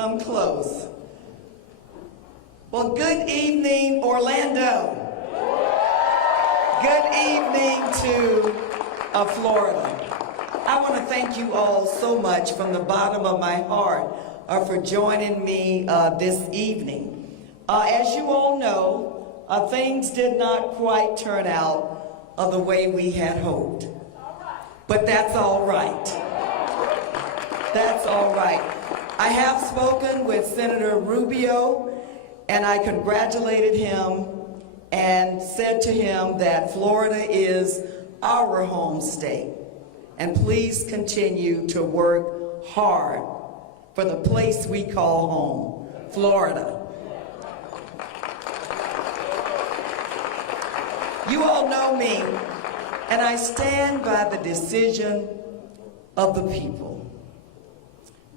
come close. Well, good evening, Orlando. Good evening to Florida. I want to thank you all so much from the bottom of my heart for joining me this evening. As you all know, things did not quite turn out the way we had hoped. But that's all right. That's all right. I have spoken with Senator Rubio, and I congratulated him and said to him that Florida is our home state. And please continue to work hard for the place we call home, Florida. You all know me, and I stand by the decision of the people.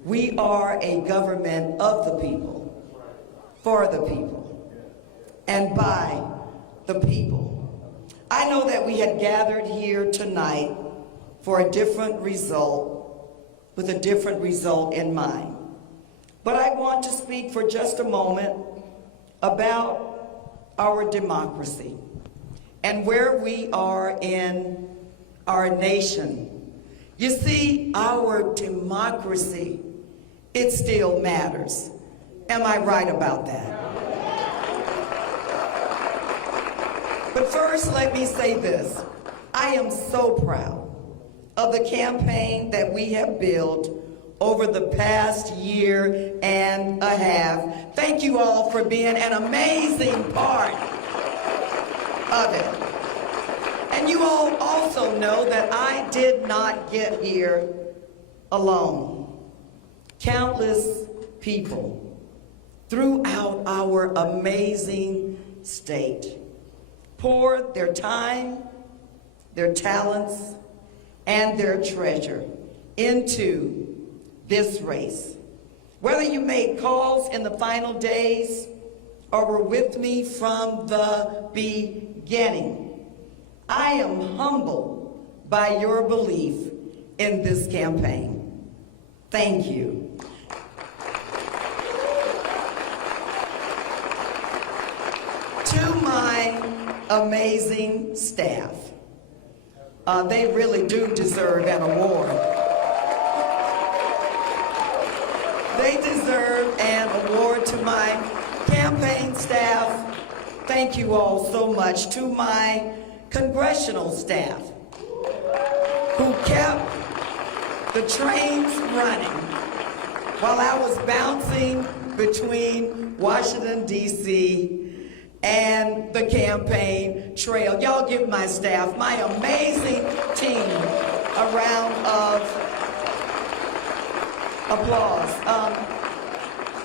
We are a government of the people, for the people, and by the people. I know that we had gathered here tonight for a different result, with a different result in mind. But I want to speak for just a moment about our democracy and where we are in our nation. You see, our democracy, it still matters. Am I right about that? But first, let me say this. I am so proud of the campaign that we have built over the past year and a half. Thank you all for being an amazing part of it. And you all also know that I did not get here alone. Countless people throughout our amazing state poured their time, their talents, and their treasure into this race. Whether you made calls in the final days or were with me from the beginning, I am humbled by your belief in this campaign. Thank you. To my amazing staff, they really do deserve an award. They deserve an award. To my campaign staff, thank you all so much. To my congressional staff, who kept the trains running while I was bouncing between Washington, D.C. and the campaign trail. Y'all give my staff, my amazing team, a round of applause.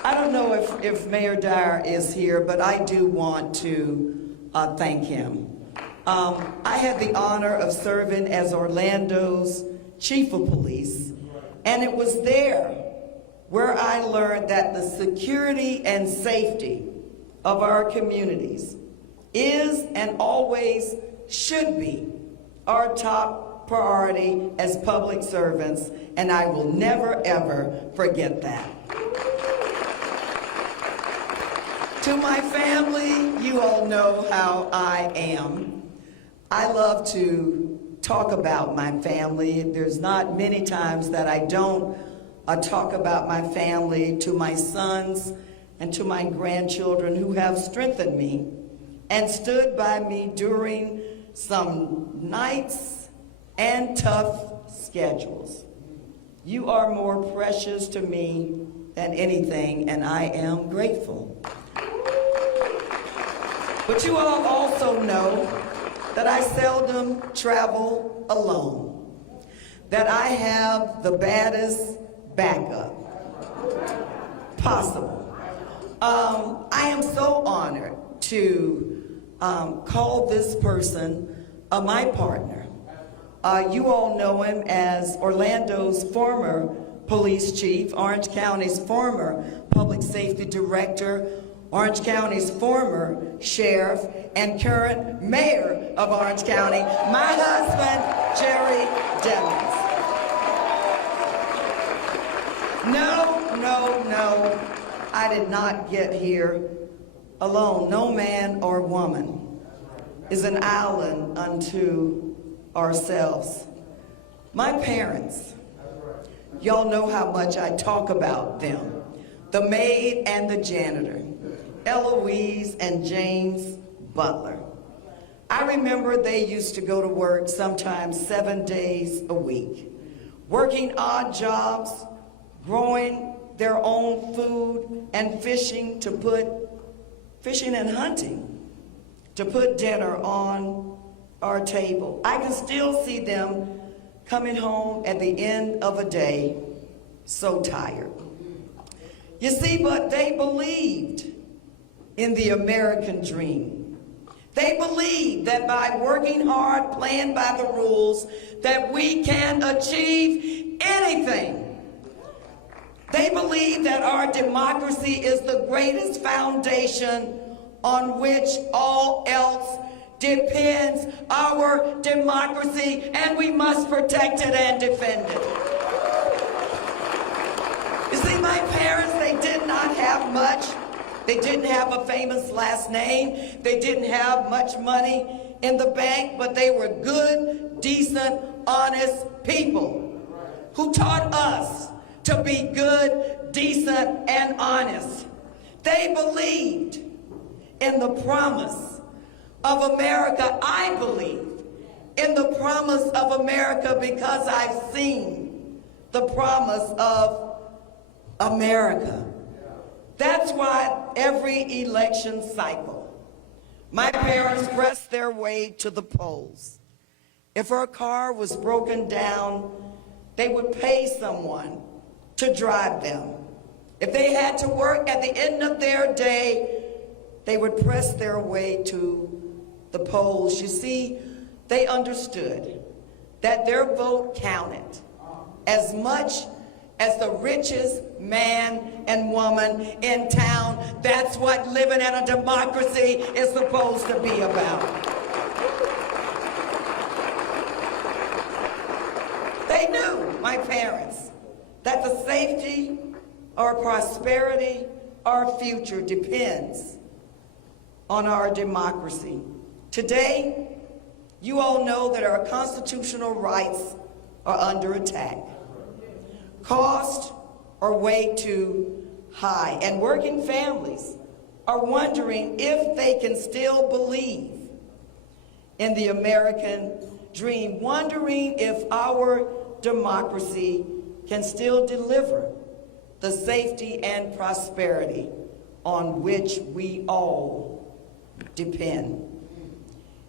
I don't know if Mayor Dyer is here, but I do want to thank him. I had the honor of serving as Orlando's chief of police, and it was there where I learned that the security and safety of our communities is and always should be our top priority as public servants, and I will never ever forget that. To my family, you all know how I am. I love to talk about my family. There's not many times that I don't talk about my family. To my sons and to my grandchildren who have strengthened me and stood by me during some nights and tough schedules. You are more precious to me than anything, and I am grateful. But you all also know that I seldom travel alone, that I have the baddest backup possible. I am so honored to call this person my partner. You all know him as Orlando's former police chief, Orange County's former public safety director, Orange County's former sheriff, and current mayor of Orange County, my husband, Jerry Demings. No no, I did not get here alone. No man or woman is an island unto ourselves. My parents, y'all know how much I talk about them. The maid and the janitor, Eloise and James Butler. I remember they used to go to work sometimes 7 days a week, working odd jobs, growing their own food, and fishing and hunting to put dinner on our table. I can still see them coming home at the end of a day so tired. You see, but they believed in the American dream. They believe that by working hard, playing by the rules, that we can achieve anything. They believe that our democracy is the greatest foundation on which all else depends. Our democracy, and we must protect it and defend it. You see, my parents, they did not have much. They didn't have a famous last name. They didn't have much money in the bank, but they were good, decent, honest people who taught us to be good, decent, and honest. They believed in the promise of America. I believe in the promise of America because I've seen the promise of America. That's why every election cycle, my parents pressed their way to the polls. If her car was broken down, they would pay someone to drive them. If they had to work at the end of their day, they would press their way to the polls. You see, they understood that their vote counted as much as the richest man and woman in town. That's what living in a democracy is supposed to be about. They knew, my parents, that the safety, our prosperity, our future depends on our democracy. Today, you all know that our constitutional rights are under attack. Costs are way too high, and working families are wondering if they can still believe in the American dream, wondering if our democracy can still deliver the safety and prosperity on which we all depend.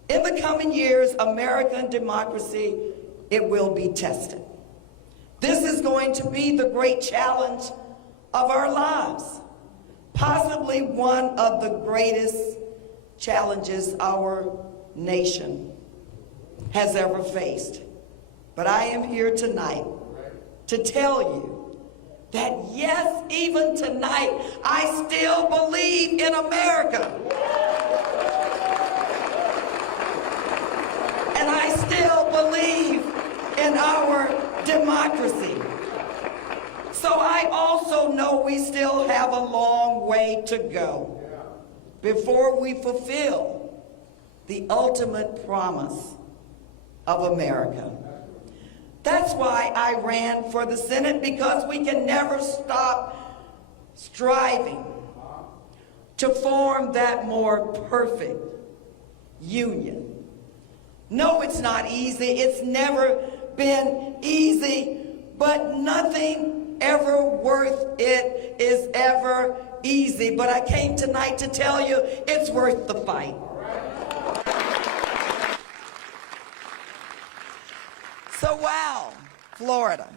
In the coming years, American democracy, it will be tested. This is going to be the great challenge of our lives, possibly one of the greatest challenges our nation has ever faced. But I am here tonight to tell you that yes, even tonight, I still believe in America. And I still believe in our democracy. So I also know we still have a long way to go before we fulfill the ultimate promise of America. That's why I ran for the Senate, because we can never stop striving to form that more perfect union. No, it's not easy. It's never been easy, but nothing ever worth it is ever easy. But I came tonight to tell you it's worth the fight. So wow, Florida,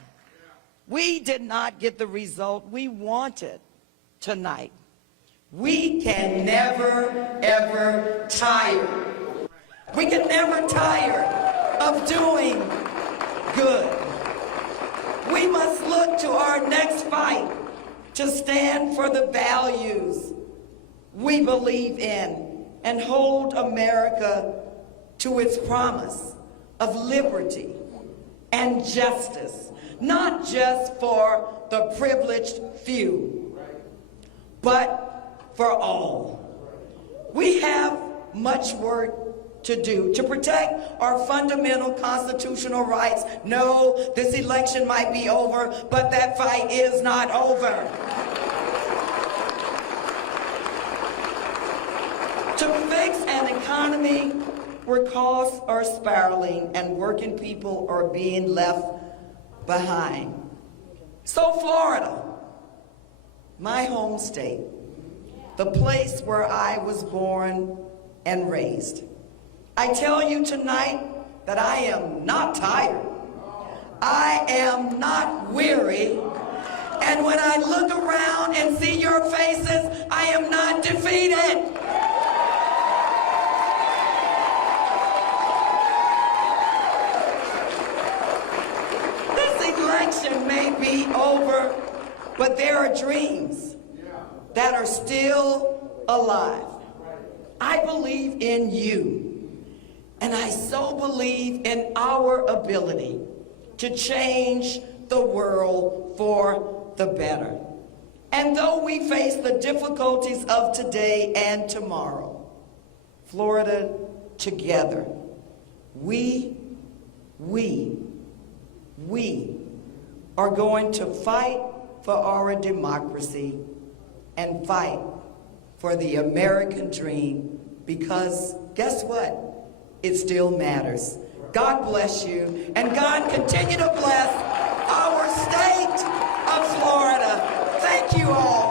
we did not get the result we wanted tonight. We can never, ever tire. We can never tire of doing good. We must look to our next fight to stand for the values we believe in and hold America to its promise of liberty and justice, not just for the privileged few, but for all. We have much work to do to protect our fundamental constitutional rights. No, this election might be over, but that fight is not over. To fix an economy where costs are spiraling and working people are being left behind. So Florida, my home state, the place where I was born and raised. I tell you tonight that I am not tired. I am not weary. And when I look around and see your faces, I am not defeated. This election may be over, but there are dreams that are still alive. I believe in you, and I so believe in our ability to change the world for the better. And though we face the difficulties of today and tomorrow, Florida, together, we are going to fight for our democracy and fight for the American dream, because guess what? It still matters. God bless you, and God continue to bless our state of Florida. Thank you all.